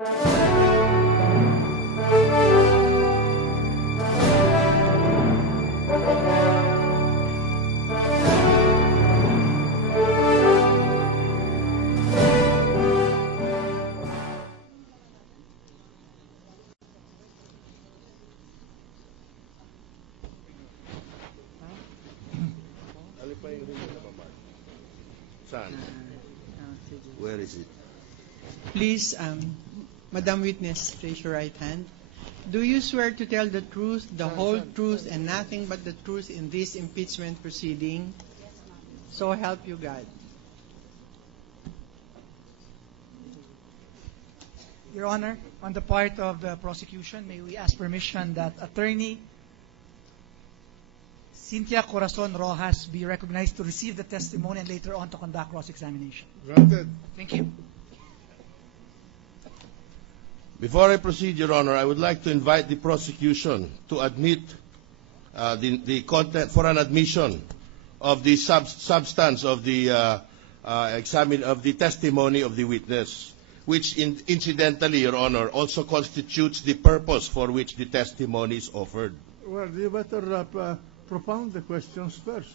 Where is it? Please, Madam Witness, raise your right hand. Do you swear to tell the truth, the whole truth, and nothing but the truth in this impeachment proceeding? So help you God. Your Honor, on the part of the prosecution, may we ask permission that Attorney Cynthia Corazon Rojas be recognized to receive the testimony and later on to conduct cross-examination. Granted. Thank you. Before I proceed, Your Honor, I would like to invite the prosecution to admit the content for an admission of the substance of the testimony of the witness, which incidentally, Your Honor, also constitutes the purpose for which the testimony is offered. Well, you better propound the questions first.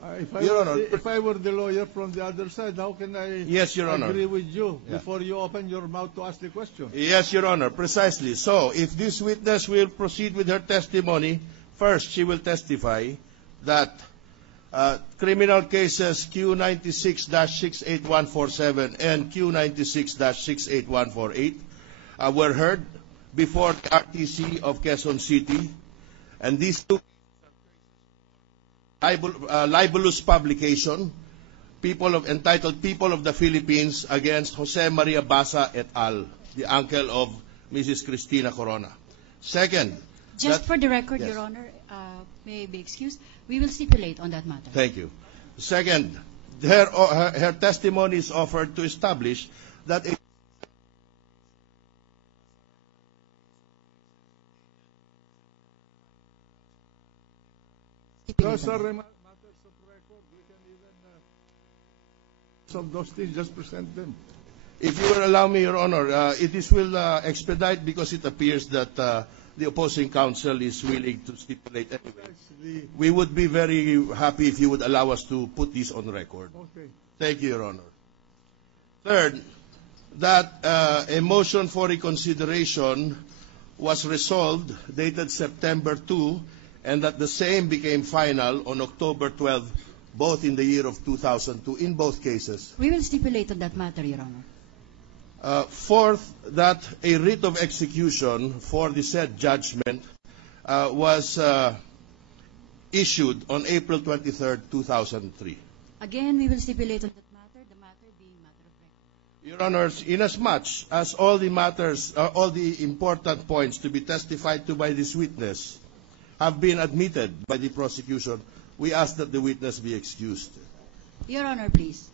If I were the lawyer from the other side, how can I agree with you before you open your mouth to ask the question? Yes, Your Honor, precisely. So, if this witness will proceed with her testimony, first she will testify that criminal cases Q96-68147 and Q96-68148 were heard before the RTC of Quezon City, and these two libelous publication, entitled People of the Philippines against Jose Maria Basa et al., the uncle of Mrs. Cristina Corona. Second, just for the record, yes, Your Honor, may I be excused? We will stipulate on that matter. Thank you. Second, her testimony is offered to establish that those are matters of record. We can even some of those things, just present them. If you will allow me, Your Honor, it will expedite because it appears that the opposing counsel is willing to stipulate anyway. We would be very happy if you would allow us to put this on record. Okay. Thank you, Your Honor. Third, that a motion for reconsideration was resolved, dated September 2, and that the same became final on October 12, both in the year of 2002, in both cases. We will stipulate on that matter, Your Honor. Fourth, that a writ of execution for the said judgment was issued on April 23, 2003. Again, we will stipulate on that matter, the matter being matter of record. Your Honors, inasmuch as all the matters, all the important points to be testified to by this witness have been admitted by the prosecution, we ask that the witness be excused. Your Honor, please.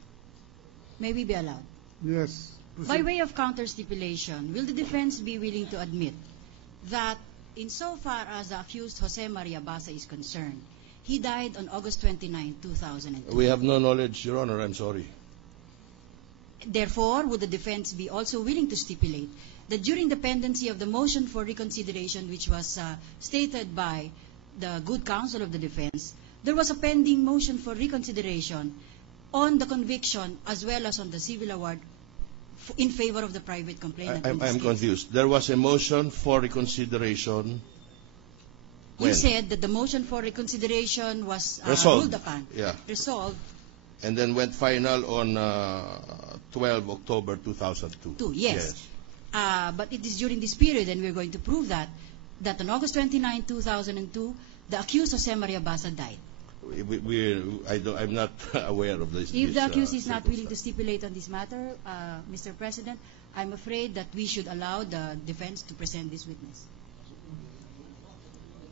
May we be allowed? Yes. Proceed. By way of counter-stipulation, will the defense be willing to admit that insofar as the accused Jose Maria Basa is concerned, he died on August 29, 2002? We have no knowledge, Your Honor. I'm sorry. Therefore, would the defense be also willing to stipulate that during the pendency of the motion for reconsideration, which was stated by the good counsel of the defense, there was a pending motion for reconsideration on the conviction as well as on the civil award in favor of the private complainant? I'm confused. There was a motion for reconsideration. When? You said that the motion for reconsideration was resolved. Ruled upon. Yeah. Resolved. And then went final on 12 October 2002. Yes. But it is during this period, and we're going to prove that on August 29, 2002, the accused Jose Maria Basa died. I'm not aware of this. If the accused is not willing to stipulate on this matter, Mr. President, I'm afraid that we should allow the defense to present this witness.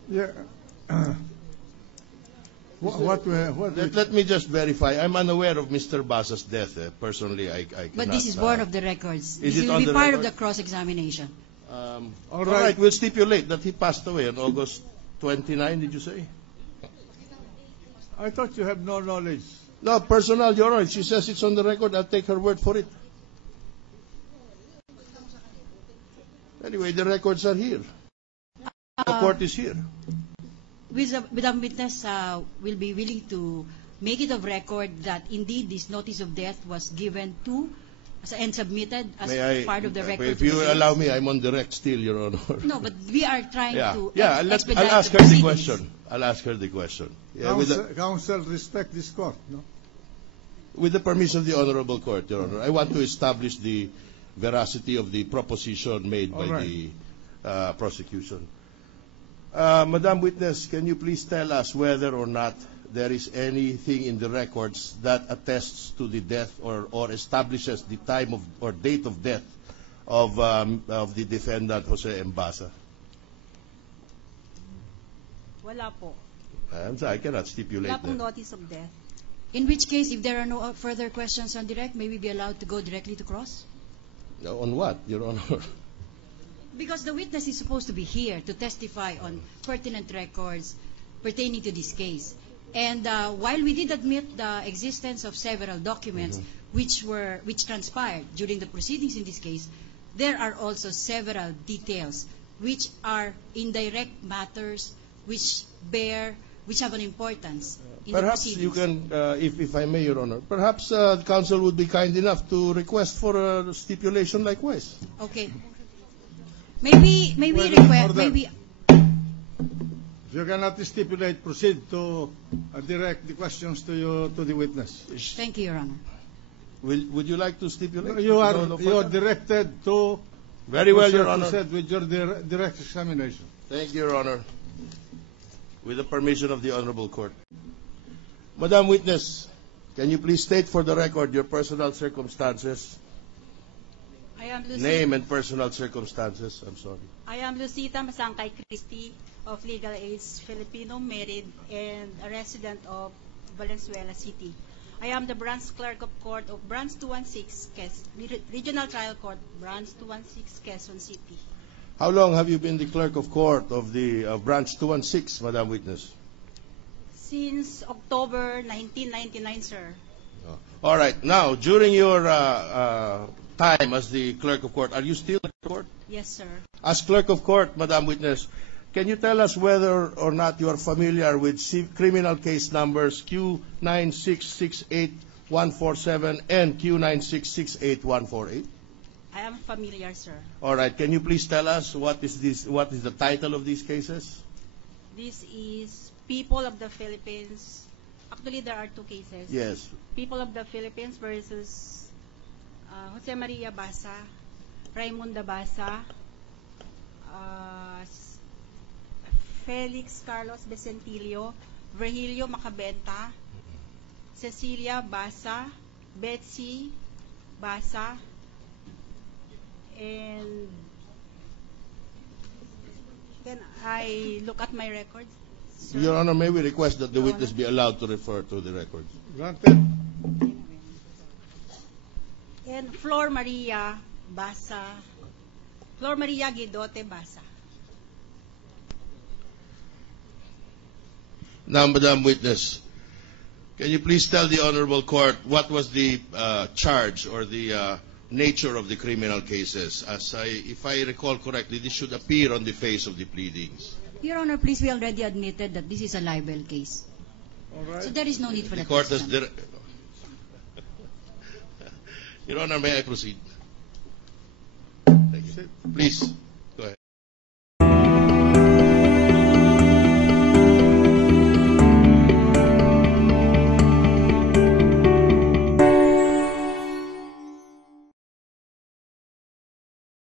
Yeah. Let me just verify. I'm unaware of Mr. Basa's death. Personally, I cannot. But this is born of the records. This will be part of the cross-examination. All right. We'll stipulate that he passed away on August 29, did you say? I thought you have no knowledge. No, personal, Your Honor. She says it's on the record. I'll take her word for it. Anyway, the records are here. The court is here. Madam Witness will be willing to make it of record that indeed this notice of death was given to and submitted as part of the record. If you allow me, I'm on direct still, Your Honor. No, but we are trying to I'll expedite ask the her the proceedings. question. I'll ask her the question. Yeah, Counsel, respect this court, no? with the permission of the Honorable Court, Your Honor, I want to establish the veracity of the proposition made by the prosecution. Madam Witness, can you please tell us whether or not there is anything in the records that attests to the death or establishes the time of or date of death of the defendant, Jose Embasa? Wala po. I cannot stipulate Wala pong that. notice of death. In which case, if there are no further questions on direct, may we be allowed to go directly to cross? On what, Your Honor? Because the witness is supposed to be here to testify on pertinent records pertaining to this case. And while we did admit the existence of several documents which transpired during the proceedings in this case, there are also several details which are indirect matters which have an importance in Perhaps the you proceedings. can, if I may, Your Honor, perhaps the counsel would be kind enough to request for a stipulation likewise. Okay. Maybe request, maybe. If you cannot stipulate, proceed to direct the questions to the witness. Thank you, Your Honor. Would you like to stipulate? You are directed to Very well, Your Honor. proceed with your direct examination. Thank you, Your Honor. With the permission of the Honorable Court. Madam Witness, can you please state for the record your personal circumstances? I am Lucita, Name and personal circumstances. I'm sorry. I am Lucita Masangkay Christie of Legal Age, Filipino, married, and a resident of Valenzuela City. I am the branch clerk of court of Branch 216, Regional Trial Court, Branch 216, Quezon City. How long have you been the clerk of court of the Branch 216, Madam Witness? Since October 1999, sir. All right. Now, during your time as the clerk of court, are you still at court? Yes, sir. As clerk of court, Madam Witness, can you tell us whether or not you are familiar with criminal case numbers Q9668147 and Q9668148? I am familiar, sir. All right. Can you please tell us what is the title of these cases? This is People of the Philippines. Actually, there are two cases. Yes. People of the Philippines versus Jose Maria Basa, Raimunda Basa, Felix Carlos Becentilio, Virgilio Macabenta, Cecilia Basa, Betsy Basa, and can I look at my records? Sir? Your Honor, may we request that the witness be allowed to refer to the records? Granted. And Flor Maria Basa, Flor Maria Guidote Basa. Now, Madam Witness, can you please tell the Honorable Court what was the charge or the nature of the criminal cases? If I recall correctly, this should appear on the face of the pleadings. Your Honor, please, we already admitted that this is a libel case. All right. So there is no need for The that. court has Your Honor, may I proceed? Thank you. Please.